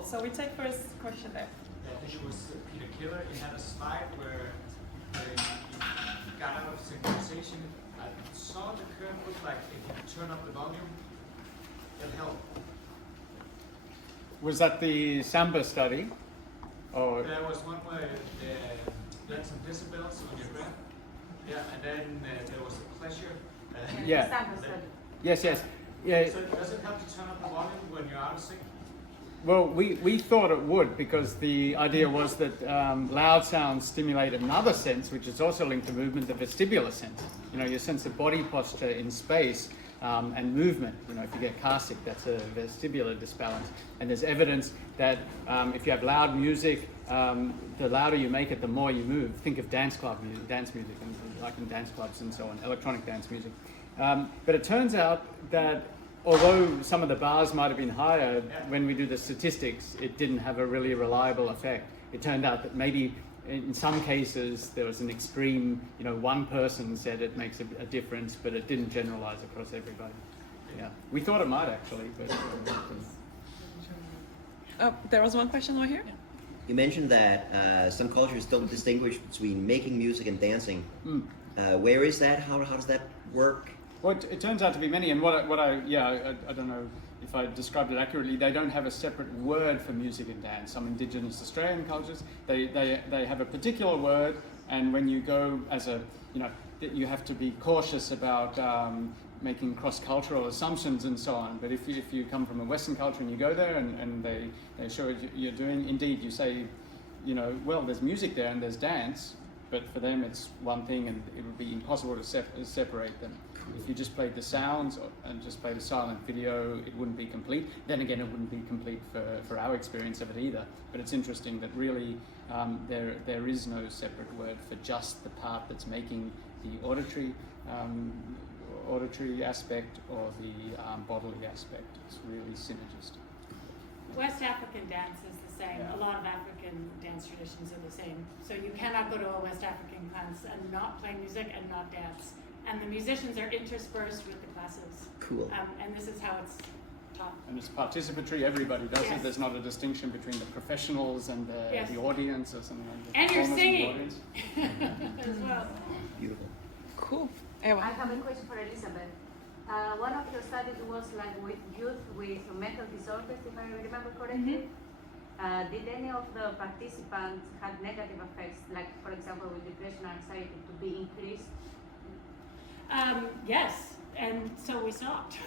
Cool. So we take first question there. I think it was Peter Killer. He had a slide where he got out of synchronization. I saw the curve look like if you turn up the volume, it helped. Was that the Samba study? Or There was one where you had some decibels on your breath. Yeah, and then there was a pleasure. yeah. Yes, yes. Yeah. So does it help to turn up the volume when you're out of sync? Well, we thought it would, because the idea was that loud sounds stimulate another sense, which is also linked to movement, the vestibular sense. You know, your sense of body posture in space and movement. You know, if you get car sick, that's a vestibular disbalance. And there's evidence that if you have loud music, the louder you make it, the more you move. Think of dance music, and like in dance clubs and so on, electronic dance music. But it turns out that although some of the bars might have been higher, when we do the statistics, it didn't have a really reliable effect. It turned out that maybe in some cases there was an extreme, you know, one person said it makes a difference, but it didn't generalize across everybody. Yeah, we thought it might actually, but. Oh, there was one question over here. You mentioned that some cultures don't distinguish between making music and dancing. Where is that? How does that work? Well, it turns out to be many, and I don't know if I described it accurately. They don't have a separate word for music and dance. Some Indigenous Australian cultures, they have a particular word, and when you go you have to be cautious about making cross-cultural assumptions and so on. But if you come from a Western culture and you go there and they show what you're doing, indeed you say, you know, well, there's music there and there's dance, but for them it's one thing, and it would be impossible to separate them. If you just played the sounds and just played a silent video, it wouldn't be complete. Then again, it wouldn't be complete for our experience of it either. But it's interesting that really there is no separate word for just the part that's making the auditory aspect or the bodily aspect. It's really synergistic. West African dance is the same. Yeah. A lot of African dance traditions are the same. So you cannot go to a West African class and not play music and not dance. And the musicians are interspersed with the classes. Cool. And this is how it's taught. And it's participatory, everybody does it. There's not a distinction between the professionals and the audience or something like that. And you're singing as well. Beautiful. Cool. Eva. I have a question for Elizabeth. One of your studies was like with youth with mental disorders, if I remember correctly. Did any of the participants have negative effects, like for example with depression or anxiety, to be increased? Yes, and so we stopped.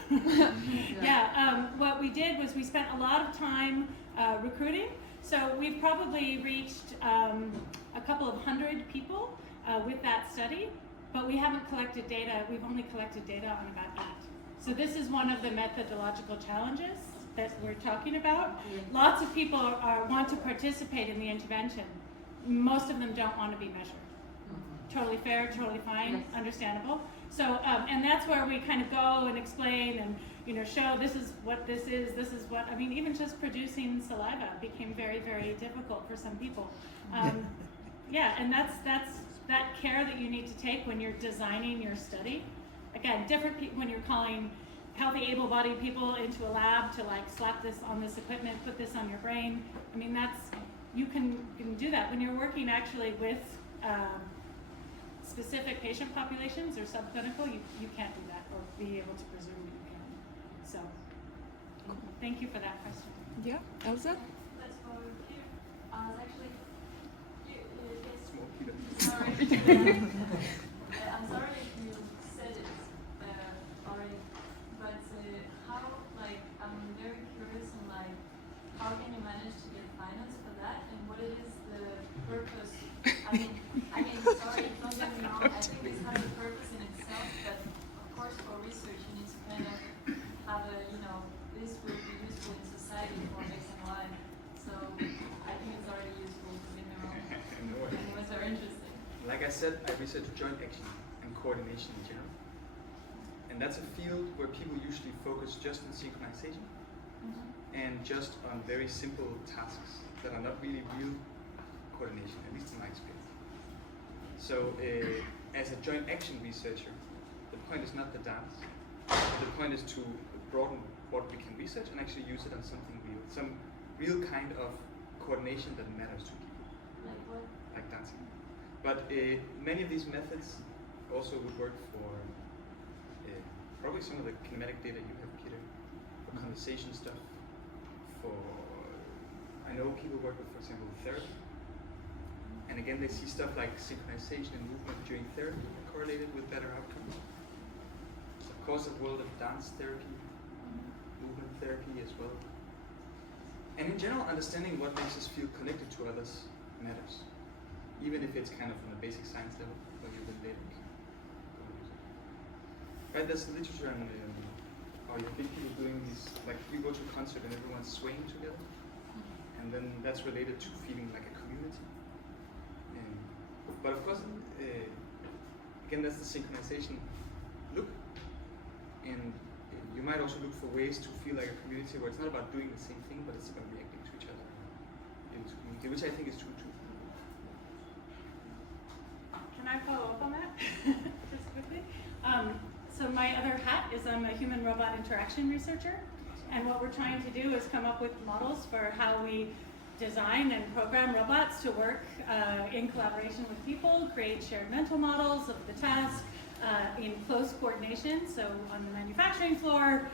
What we did was we spent a lot of time recruiting. So we've probably reached a couple of hundred people with that study, but we haven't collected data. We've only collected data on about 8. So this is one of the methodological challenges that we're talking about. Lots of people want to participate in the intervention. Most of them don't want to be measured. Totally fair, totally fine, understandable. So, and that's where we kind of go and explain and, you know, show this is what this is what, I mean, even just producing saliva became very, very difficult for some people. And that's that care that you need to take when you're designing your study. Again, different people, when you're calling healthy, able-bodied people into a lab to like slap this on this equipment, put this on your brain. I mean, you can do that. When you're working actually with specific patient populations or subclinical, you can't do that or be able to presume that you can. So, thank you for that question. Yeah, Elsa? Let's go here. Actually, sorry. I'm sorry if you said it already, but I'm very curious on how can you manage to get finance for that, and what is the purpose? I mean, sorry, don't get me wrong. I think this has a purpose in itself, but of course, for research, you need to kind of have this will be useful in society for X and Y. So I think it's already useful to get me wrong. And it was very interesting. Like I said, I research joint action and coordination in general. And that's a field where people usually focus just on synchronization and just on very simple tasks that are not really real coordination, at least in my experience. So as a joint action researcher, the point is not the dance. The point is to broaden what we can research and actually use it on something real. real kind of coordination that matters to people, Like what? like dancing. But many of these methods also would work for probably some of the kinematic data you have, Peter, for conversation stuff. I know people work with, for example, therapy. And again, they see stuff like synchronization and movement during therapy correlated with better outcomes. Of course, a world of dance therapy, movement therapy as well. And in general, understanding what makes us feel connected to others matters. Even if it's kind of on a basic science level, where you've been dating. Right, there's literature on how you think people doing these, like you go to a concert and everyone's swaying together. And then that's related to feeling like a community. But of course, again, that's the synchronization look. And you might also look for ways to feel like a community where it's not about doing the same thing, but it's about reacting to each other in this community, which I think is true too. Can I follow up on that just quickly? So my other hat is I'm a human-robot interaction researcher. And what we're trying to do is come up with models for how we design and program robots to work in collaboration with people, create shared mental models of the task in close coordination, so on the manufacturing floor,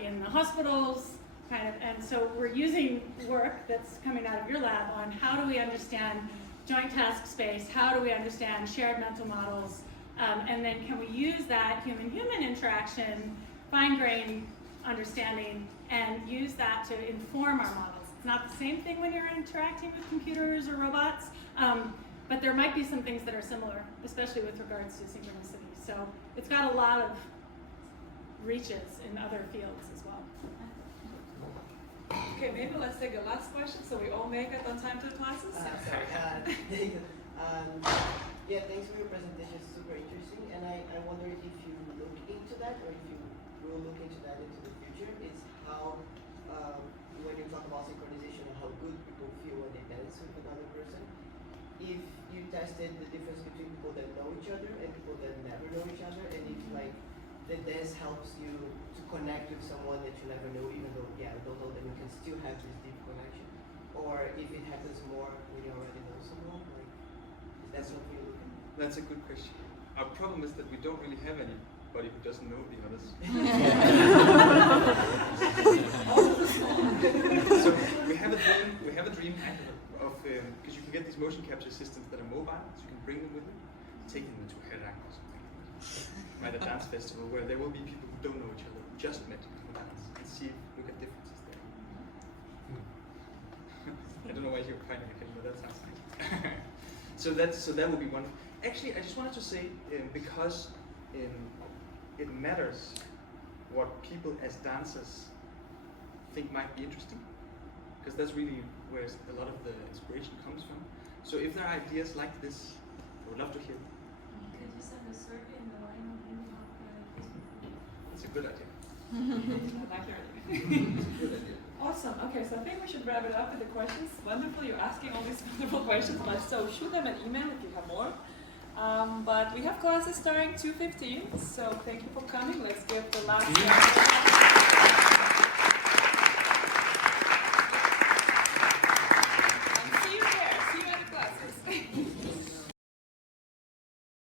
in the hospitals, and so we're using work that's coming out of your lab on how do we understand joint task space, how do we understand shared mental models, and then can we use that human-human interaction, fine-grained understanding, and use that to inform our models. It's not the same thing when you're interacting with computers or robots, but there might be some things that are similar, especially with regards to synchronicity. So it's got a lot of reaches in other fields as well. Okay, maybe let's take a last question so we all make it on time to the classes. Yeah, thanks for your presentation. It's super interesting. And I wonder if you look into that, or if you will look into that into the future, is how, when you talk about synchronization and how good people feel when they dance with another person, if you tested the difference between people that know each other and people that never know each other, and if like the dance helps you to connect with someone that you never know, even though, yeah, I don't know them, you can still have this deep connection, or if it happens more when you already know someone, like, is that something you look at? That's a good question. Our problem is that we don't really have anybody who doesn't know the others. So we have a dream of because you can get these motion capture systems that are mobile, so you can bring them with you, take them to Herang or something, at a dance festival where there will be people who don't know each other, who just met who dance, and look at differences there. I don't know why you're pointing at him, but that sounds nice. So that would be one. Actually, I just wanted to say, because it matters what people as dancers think might be interesting, because that's really where a lot of the inspiration comes from. So if there are ideas like this, I would love to hear them. Could you send a survey in the line of Lindy Hop Facebook? It's a good idea. I like your idea. Awesome. Okay, so I think we should wrap it up with the questions. Wonderful, you're asking all these wonderful questions, but so shoot them an email if you have more. But we have classes starting 2:15, so thank you for coming. Let's give the last.